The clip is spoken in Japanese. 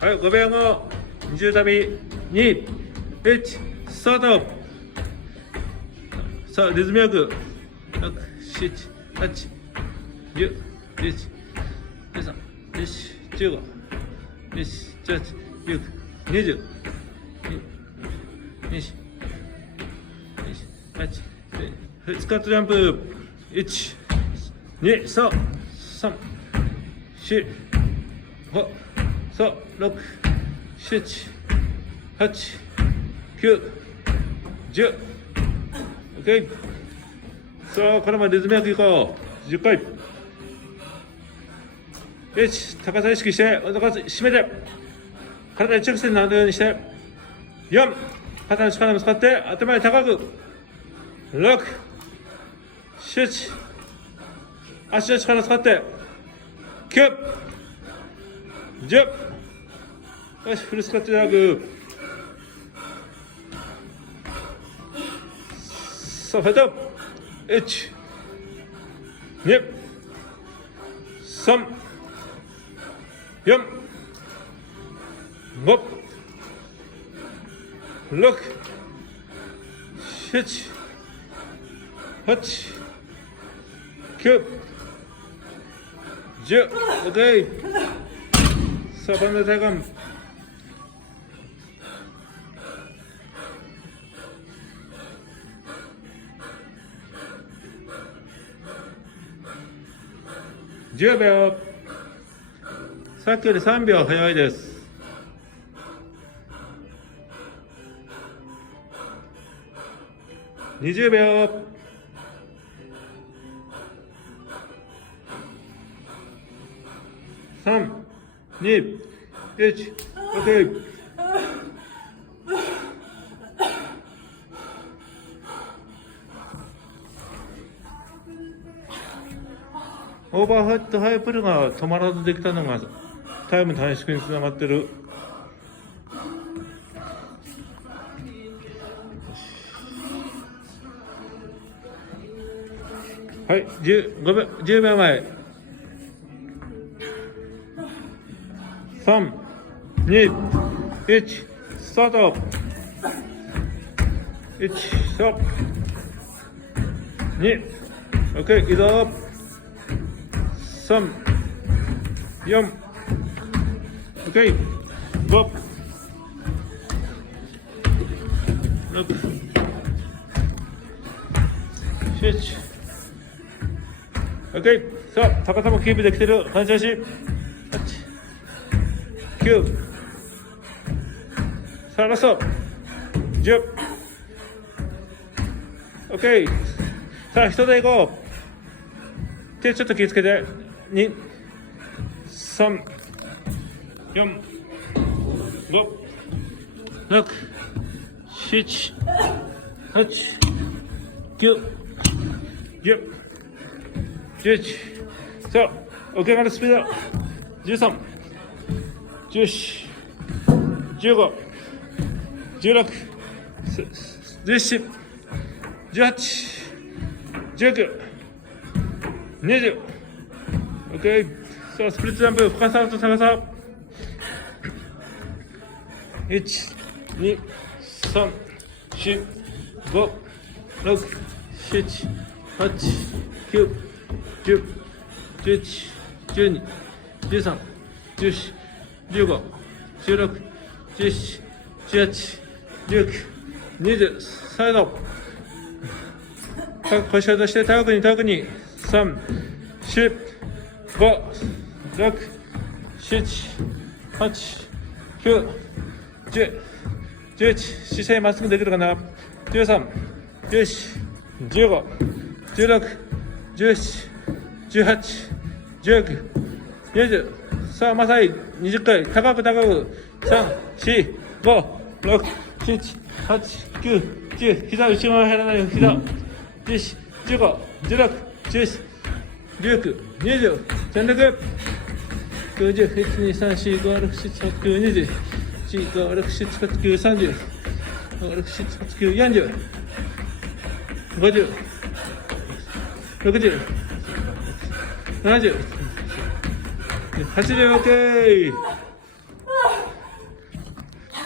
はい、5秒後、20旅、2、1、スタート。さあ、リズムよく、6、7、8、10、11、13、14、15、17、18、19、20、21、28、2スカットジャンプ、1、2、そう、3、4、5、そう、6、7、8、9、10、OK。さあ、これまでリズムよくいこう。10回。1、高さ意識して、お腹締めて、体一直線になるようにして、4、肩の力も使って、頭に高く、6、7、足の力使って、9、10、よし、フルスクワットジャグ。さあ、ファイト。1、2、3、4、5、6、7、8、9、10、OK。さあ、バンド体幹。10秒。さっきより3秒早いです。20秒。3、2、1、OK。オーバーヘッドハイプルが止まらずできたのがタイム短縮につながってる。はい、15秒、10秒前。3、2、1、スタート。1、ストップ。2、OK、移動。3、4、OK、5、6、7、OK。さあ、高さもキープできてる。反射し。8、9、さあ、ラスト。10、OK。さあ、人でいこう。手ちょっと気をつけて。2、3、4、5、6、7、8、9、10、11、さあ、起き上がるスピード、13、14、15、16、17、18、19、20、OK。さあ、スプリットジャンプ、深さと高さ。1、2、3、4、5、6、7、8、9、10、11、12、13、14、15、16、17、18、19、20、サイド。腰を出して高くに高くに。3、4、5、6、7、8、9、10、11、姿勢まっすぐできるかな。13、14、15、16、17、18、19、20。さあ、まさに20回、高く高く。3、4、5、6、7、8、9、10。膝内側減らないよ。膝。10、15、16、17、19、20。全力。90、1、2、3、4、5、6、7、8、9、20。4、5、6、7、8、9、30。5、6、7、8、9、40。50。60。70。80、OK。